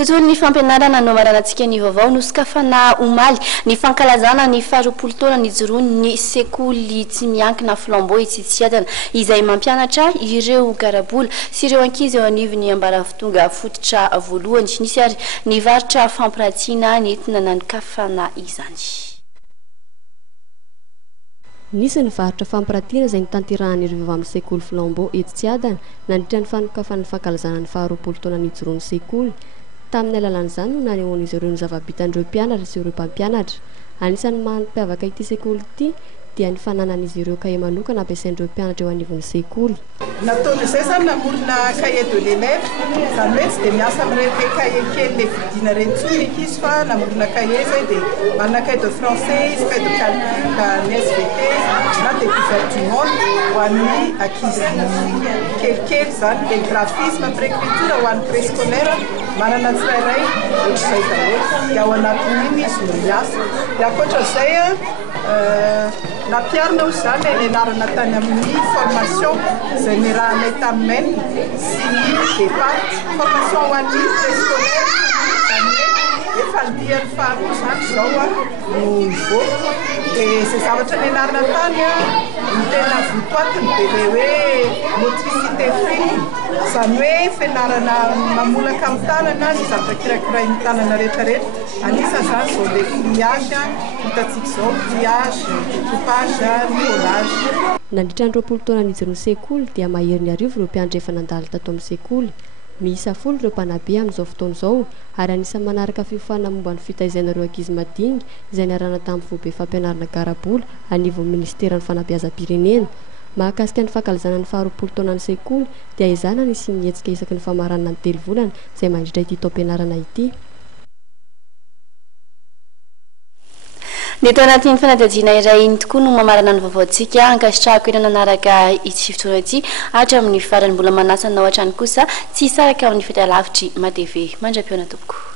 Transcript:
Tontolo ny fampianarana no maranantsika ny vaovao no sokafana omaly ny fankalazana ny faharoapolo taona ny joroany ny sekoly tsy miankina Flambeau Tsitsiadana izay mampianatra ireo garabola sy ireo ankizy eo anivon'ny ambaratonga fototra voalohany nisy ary nivaritra fampiratina nentina nanokafana izany. Nisy ny varitra fampiratina izay nitanterahany ireo amin'ny sekoly Flambeau Tsitsiadana nandritra ny fanokafan'ny fankalazana ny faharoapolo taona ny joroany sekoly. Tamin'ny alalan'izany no nanehoan'izy ireo ny zava-bitandreo mpianatra sy ireo mpampianatra. Anisan'ny mampiavaka ity sekoly ity dia ny fananan'izy ireo kahe manokana ampiasaindreo mpianatra eo anivon'ny sekoly. Nataony izay zany namorona cahier de l'élève, zany hoe tsy dia miasa amin'ireny cahier kely le vidiana ireny intsony izy fa namorona cahier zay dia manana cahier de français, cahier de calcul, ny SVT na découverte du monde ho an'ny ankizy kelikely zany dia graphisme après écriture ho an'ny préscolaire manana tsirairay ohatr'izay daholo dia ao anatin'iny izy no miasa. Dia ankoatr'izay nampiarina ozy zany ny anarana tany amin'ny formation izay niarahanay taminay sy ny départ formation ho an'ny préscolaire zany hoe efa nidian'ny faharoa zany zao no nivoaka dia izay zavatra nianarana tany ny tena votoatiny dia le hoe motricité fine zany hoe fianarana mamolaka amin'ny tanana ny zavatra kirakirain'ny tanana rehetrarehetra anisany zany zao le pliage hitantsika zao pliage découpage collage. Nandritra ny roapolo taona nijoroany sekoly dia mahery ny arivo ireo mpianatra efa nandalo tato amin'ny sekoly. Miisa folo ireo mpanabe amin'izao fotoana izao ary anisan'ny manaraka fiofanana momba ny fitaizana ireo ankizy madinika izay niarahana tamin'ny voabe fampianarana garabola anivon'ny ministeran'ny fanabeazam-pirenena. Mahakasika ny fankalazana ny faharoapolo taona ny sekoly dia izana nisy nihetsika isaky ny famaranana ny telo volana izay mandritra ity taom-pianarana ity. Ny tao anatin'ny fanadihadiana iray iny tokoa no mamarana ny vaovaontsika ankasitrahako eny nanaraka ity fotoana ity hatra amin'ny farany mbola manasana ohatra ny kosa tsy hisaraka amin'ny fitalavitry ma TV mandra-piona tompoko.